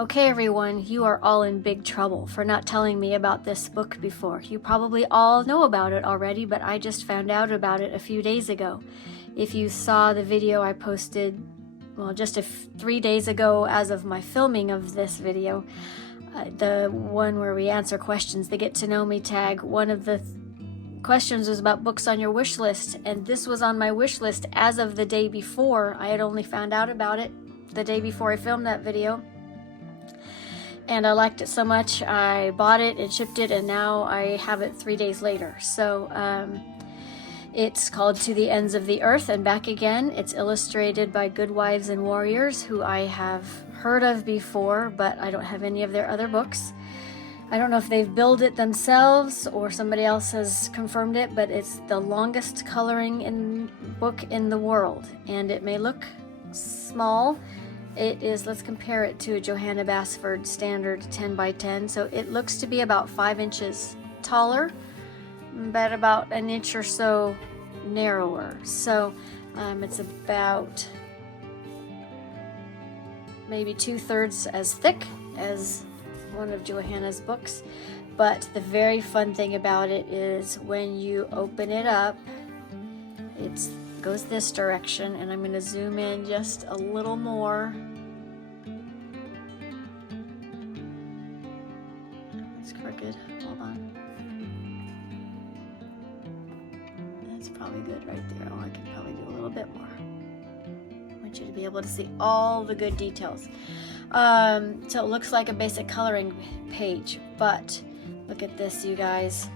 Okay everyone, you are all in big trouble for not telling me about this book before. You probably all know about it already, but I just found out about it a few days ago. If you saw the video I posted, well, just 3 days ago as of my filming of this video, the one where we answer questions, the Get to Know Me tag, one of the questions was about books on your wish list, and this was on my wish list as of the day before. I had only found out about it the day before I filmed that video. And I liked it so much, I bought it and shipped it, and now I have it 3 days later. So it's called To the Ends of the Earth and Back Again. It's illustrated by Good Wives and Warriors, who I have heard of before, but I don't have any of their other books. I don't know if they've billed it themselves or somebody else has confirmed it, but it's the longest coloring book in the world. And it may look small. It is, let's compare it to a Johanna Basford standard 10 by 10. So it looks to be about 5 inches taller, but about an inch or so narrower. So it's about maybe 2/3 as thick as one of Johanna's books. But the very fun thing about it is when you open it up, it goes this direction, and I'm going to zoom in just a little more. It's crooked. Hold on. That's probably good right there. Oh, I can probably do a little bit more. I want you to be able to see all the good details. So it looks like a basic coloring page, but look at this, you guys.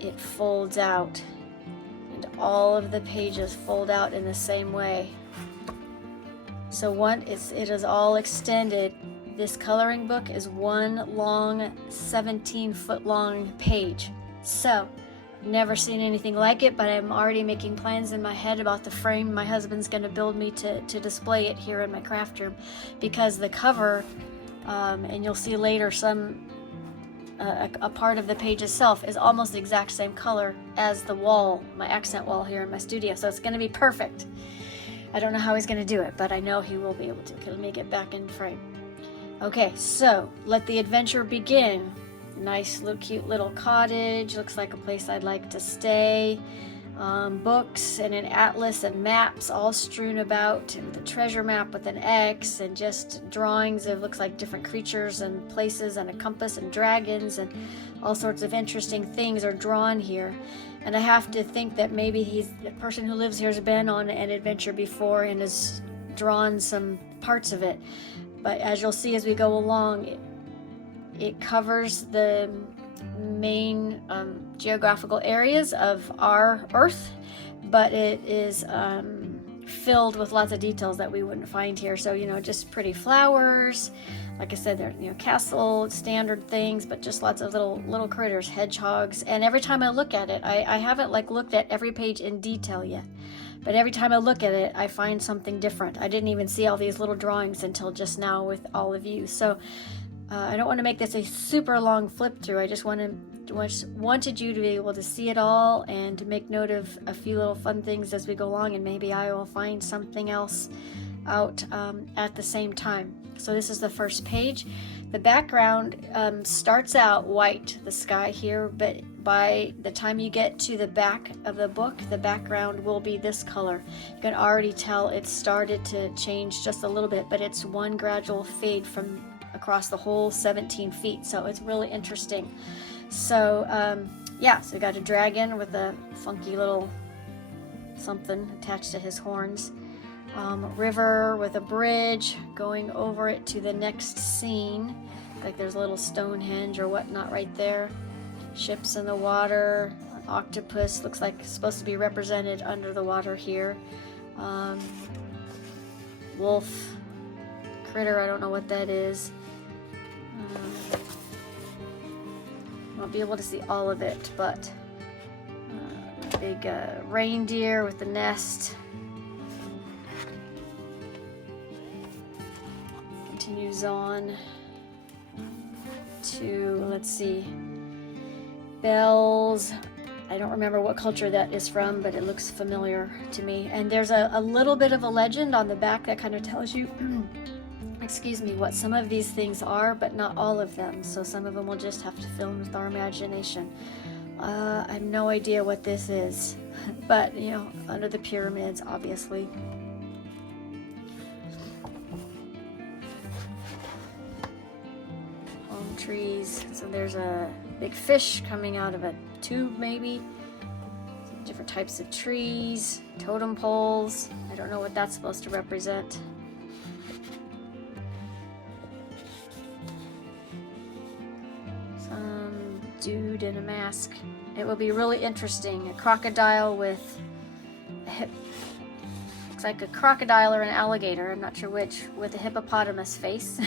It folds out. All of the pages fold out in the same way. So it is all extended. This coloring book is one long 17-foot long page. So I've never seen anything like it, but I'm already making plans in my head about the frame my husband's going to build me to display it here in my craft room, because the cover, and you'll see later a part of the page itself is almost the exact same color as the wall, my accent wall here in my studio. So it's going to be perfect. I don't know how he's going to do it, but I know he will be able to. Let me get back in frame. Okay, so let the adventure begin. Nice little cute little cottage. Looks like a place I'd like to stay. Books and an atlas and maps all strewn about, and the treasure map with an X, and just drawings of, looks like, different creatures and places, and a compass and dragons, and all sorts of interesting things are drawn here. And I have to think that maybe the person who lives here has been on an adventure before and has drawn some parts of it. But as you'll see as we go along, it covers the main geographical areas of our Earth, but it is filled with lots of details that we wouldn't find here. So, just pretty flowers. Like I said, they're, castle standard things, but just lots of little critters, hedgehogs. And every time I look at it, I haven't looked at every page in detail yet, but every time I look at it, I find something different. I didn't even see all these little drawings until just now with all of you. So I don't want to make this a super long flip through. I just wanted you to be able to see it all and to make note of a few little fun things as we go along, and maybe I will find something else out at the same time. So this is the first page. The background starts out white, the sky here, but by the time you get to the back of the book, the background will be this color. You can already tell it started to change just a little bit, but it's one gradual fade from across the whole 17 feet, so it's really interesting. So yeah, so we got a dragon with a funky little something attached to his horns, river with a bridge going over it to the next scene, like there's a little Stonehenge or whatnot right there, ships in the water, an octopus looks like it's supposed to be represented under the water here, wolf critter, I don't know what that is. Won't be able to see all of it, but a big reindeer with the nest. Continues on to, let's see, bells. I don't remember what culture that is from, but it looks familiar to me. And there's a little bit of a legend on the back that kind of tells you excuse me, what some of these things are, but not all of them. So some of them we'll just have to fill in with our imagination. I have no idea what this is, but you know, under the pyramids, obviously. Palm trees. So there's a big fish coming out of a tube, maybe. Different types of trees, totem poles. I don't know what that's supposed to represent. Some dude in a mask. It will be really interesting. A crocodile with a hip. Looks like a crocodile or an alligator, I'm not sure which, with a hippopotamus face.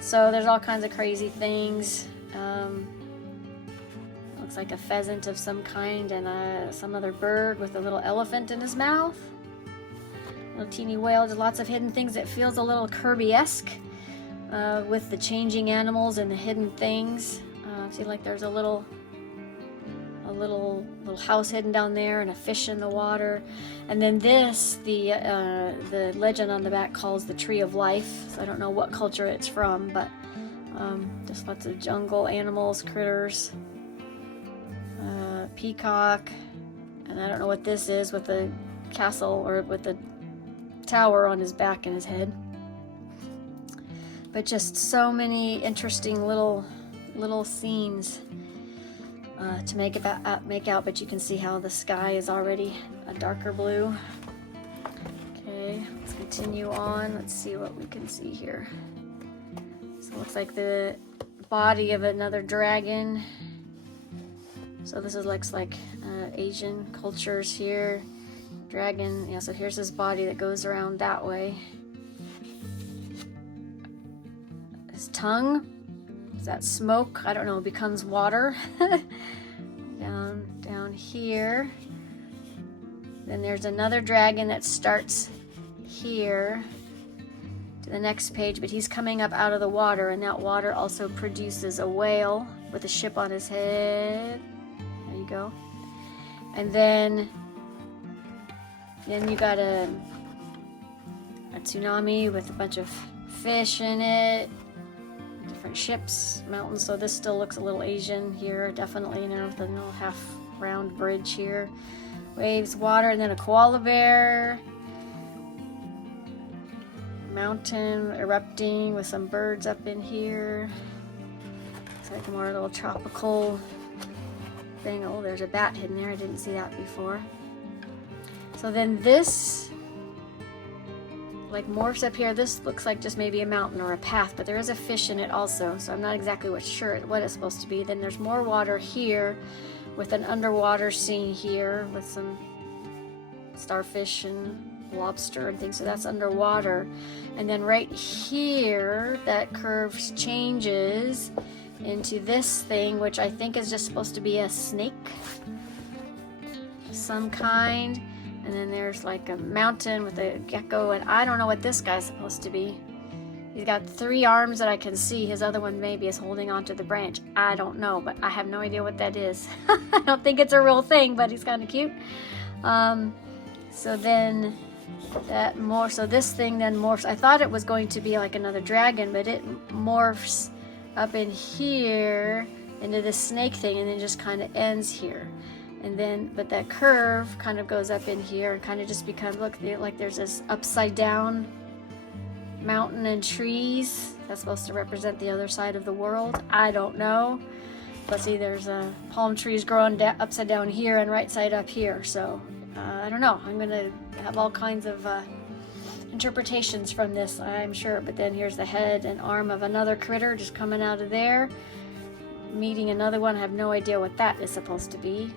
So there's all kinds of crazy things. Looks like a pheasant of some kind and some other bird with a little elephant in his mouth. Little teeny whale. There's lots of hidden things. It feels a little Kirby-esque with the changing animals and the hidden things. See, like there's a little house hidden down there and a fish in the water. And then this, the legend on the back calls the Tree of Life. So I don't know what culture it's from, but just lots of jungle animals, critters. Peacock, and I don't know what this is with the castle or with the tower on his back and his head. But just so many interesting little scenes to make out, but you can see how the sky is already a darker blue. Okay, let's continue on. Let's see what we can see here. So it looks like the body of another dragon. So this looks like Asian cultures here. Dragon, yeah, so here's his body that goes around that way. His tongue, is that smoke? I don't know, becomes water. down here. Then there's another dragon that starts here to the next page, but he's coming up out of the water, and that water also produces a whale with a ship on his head. There you go. And then you got a tsunami with a bunch of fish in it, different ships, mountains. So this still looks a little Asian here, definitely, you know, with a little half round bridge here. Waves, water, and then a koala bear. Mountain erupting with some birds up in here. It's like more little tropical thing. Oh, there's a bat hidden there. I didn't see that before. So then this like morphs up here. This looks like just maybe a mountain or a path, but there is a fish in it also, so I'm not exactly sure what it's supposed to be. Then there's more water here with an underwater scene here with some starfish and lobster and things, so that's underwater. And then right here that curve changes into this thing, which I think is just supposed to be a snake of some kind. And then there's like a mountain with a gecko, and I don't know what this guy's supposed to be. He's got 3 arms that I can see. His other one maybe is holding onto the branch. I don't know, but I have no idea what that is. I don't think it's a real thing, but he's kind of cute. So then that morphs. So this thing then morphs. I thought it was going to be like another dragon, but it morphs up in here into this snake thing, and then just kind of ends here. And then, but that curve kind of goes up in here and kind of just becomes, look, like there's this upside down mountain and trees. That's supposed to represent the other side of the world. I don't know. But see, there's palm trees growing upside down here and right side up here. So, I don't know. I'm going to have all kinds of interpretations from this, I'm sure. But then here's the head and arm of another critter just coming out of there. Meeting another one. I have no idea what that is supposed to be.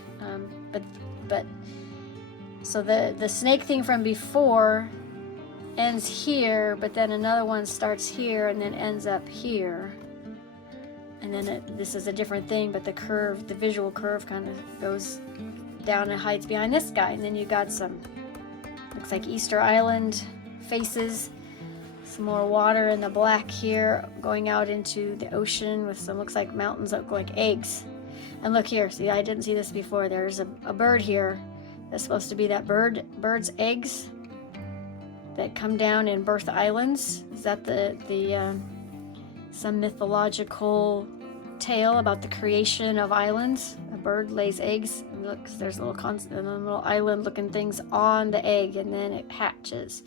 But so the snake thing from before ends here, but then another one starts here and then ends up here. And then this is a different thing, but the curve, the visual curve kind of goes down and hides behind this guy. And then you got some, looks like Easter Island faces. Some more water in the black here going out into the ocean with some, looks like mountains that look like eggs. And look here, see, I didn't see this before. There's a bird here that's supposed to be that bird's eggs that come down and birth islands. Is that some mythological tale about the creation of islands? A bird lays eggs, and looks, there's little island-looking things on the egg, and then it hatches.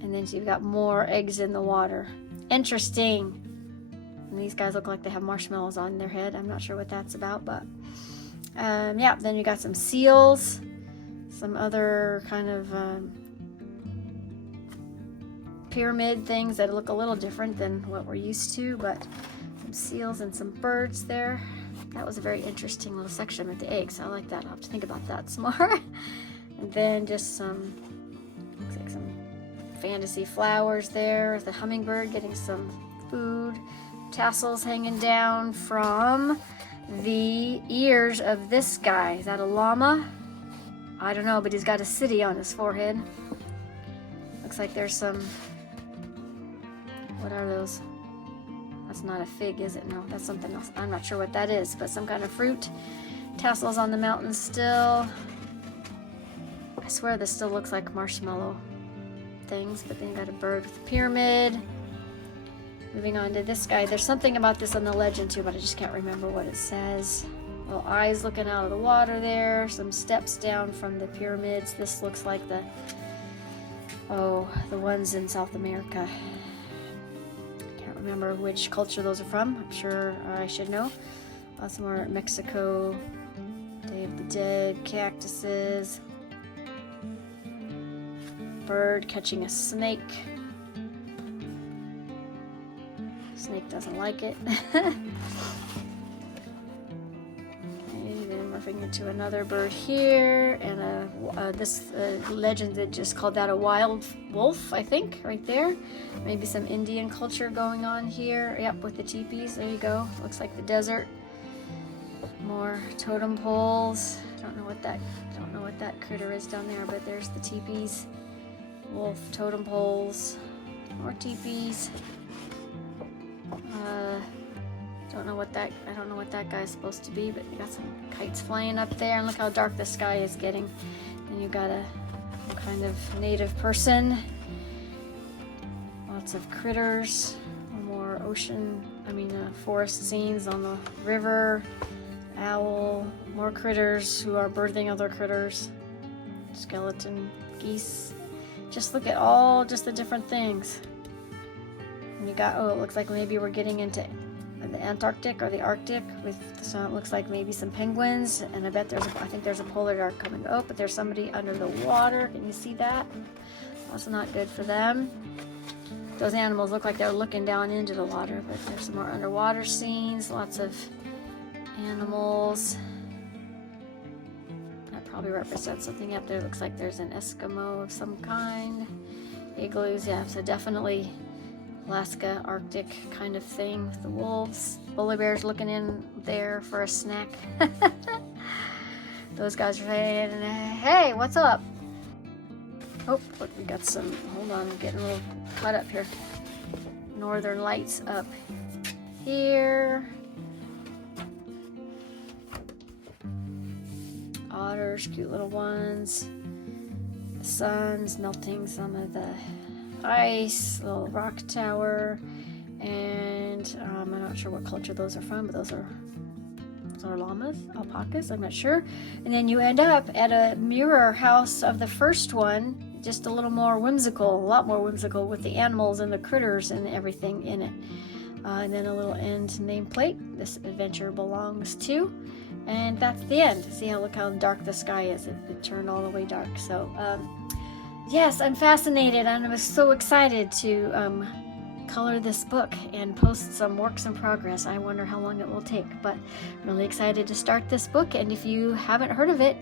And then you've got more eggs in the water. Interesting. And these guys look like they have marshmallows on their head. I'm not sure what that's about, but yeah. Then you got some seals, some other kind of pyramid things that look a little different than what we're used to, but some seals and some birds there. That was a very interesting little section with the eggs. I like that. I'll have to think about that some more. And then just some, looks like some fantasy flowers there. The hummingbird getting some food. Tassels hanging down from the ears of this guy. Is that a llama? I don't know, but he's got a city on his forehead. Looks like there's some, what are those? That's not a fig, is it? No, that's something else. I'm not sure what that is, but some kind of fruit. Tassels on the mountain still. I swear this still looks like marshmallow things, but then you got a bird with a pyramid. Moving on to this guy. There's something about this on the legend too, but I just can't remember what it says. Little eyes looking out of the water there. Some steps down from the pyramids. This looks like the ones in South America. Can't remember which culture those are from. I'm sure I should know. Lots more Mexico. Day of the Dead. Cactuses. Bird catching a snake. Snake doesn't like it. And then morphing into another bird here, and this legend that just called that a wild wolf, I think, right there. Maybe some Indian culture going on here. Yep, with the teepees. There you go. Looks like the desert. More totem poles. Don't know what that critter is down there, but there's the teepees. Wolf totem poles. More teepees. I don't know what that guy's supposed to be, but you got some kites flying up there, and look how dark the sky is getting. And you got a kind of native person. Lots of critters. More forest scenes on the river. Owl. More critters who are birthing other critters. Skeleton geese. Just look at all just the different things. And you got, it looks like maybe we're getting into the Antarctic or the Arctic so it looks like maybe some penguins, and I think there's a polar bear coming. Oh, but there's somebody under the water. Can you see that? Also not good for them. Those animals look like they're looking down into the water, but there's some more underwater scenes. Lots of animals. That probably represents something up there. Looks like there's an Eskimo of some kind. Igloos, yeah, so definitely Alaska, Arctic kind of thing with the wolves. Polar bears looking in there for a snack. Those guys are saying, hey, what's up? Oh, look, we got some, hold on, I'm getting a little caught up here. Northern lights up here. Otters, cute little ones. The sun's melting some of the ice, little rock tower, and I'm not sure what culture those are from, but those are llamas, alpacas, I'm not sure. And then you end up at a mirror house of the first one, just a little more whimsical, a lot more whimsical, with the animals and the critters and everything in it. And then a little end nameplate, this adventure belongs to, and that's the end. See look how dark the sky is. It turned all the way dark. So yes, I'm fascinated, and I was so excited to color this book and post some works in progress. I wonder how long it will take, but I'm really excited to start this book, and if you haven't heard of it,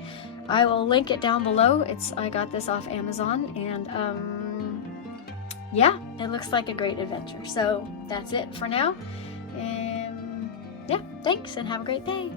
I will link it down below. I got this off Amazon, and yeah, it looks like a great adventure. So that's it for now, and yeah, thanks, and have a great day.